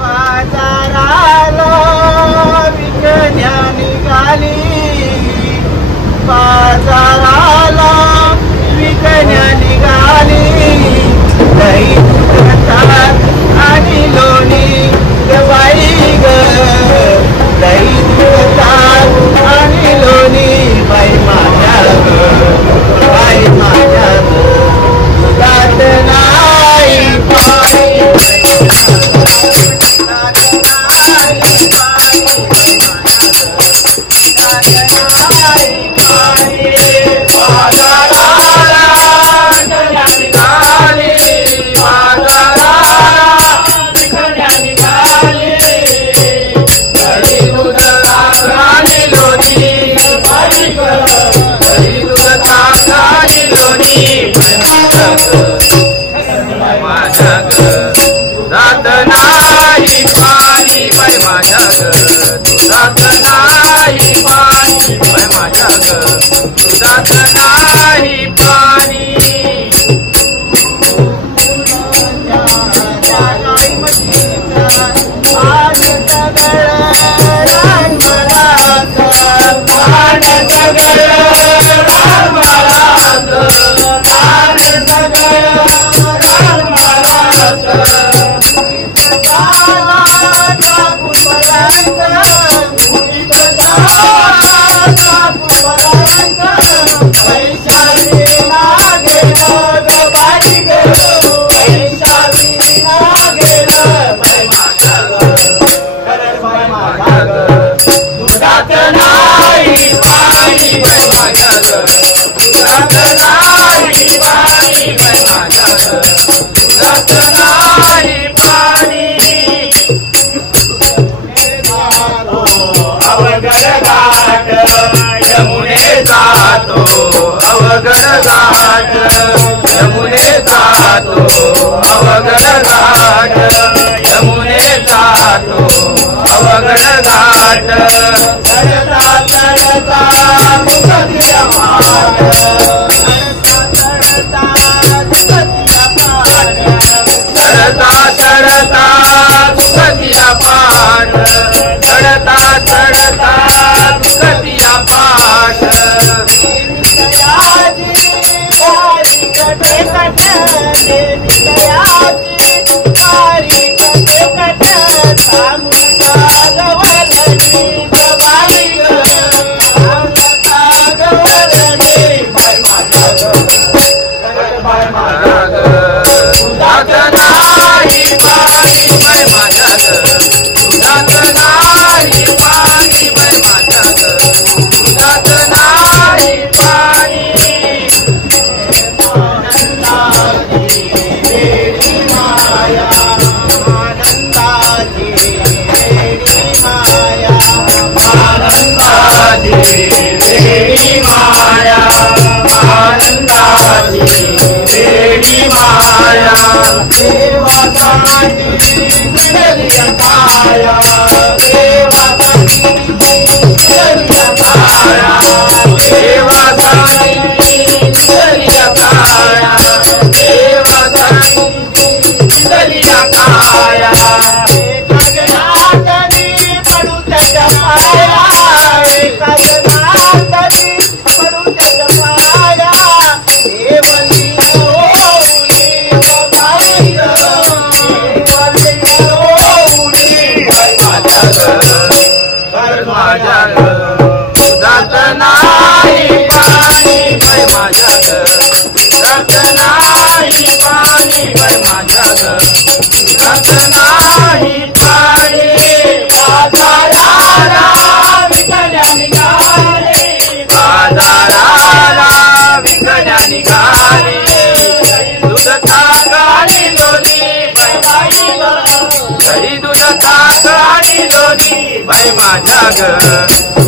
बाजाराला विकण्या निघाली, बाजाराला विकण्या निघाली, दही ताक आणि लोणी ग बाई ग, दही ताक आणि लोणी बाई माझ्या ग, बाई माझ्या ग, जात नाही पाणी जात नाही पाणी बाई माझ्या ग, जात नाही पाणी बाई माझ्या ग, जात नाही पाणी. अवघड घाट यमुने जातो, अवघड घाट यमुने जातो, अवघड घाट. चढता चढता मुखतिया पाट, चढता चढता मुखतिया पाट, चढता चढता मुखतिया पाट. जात नाही पाणी बाई माझ्या ग, जात नाही पाणी बाई माझ्या ग, जात नाही पाणी. बाजाराला विकण्या निघाली, बाजाराला विकण्या निघाली, दूध ताक आणि लोणी बाई माझी ग, दही दूध ताक आणि लोणी बाई माझ्या ग.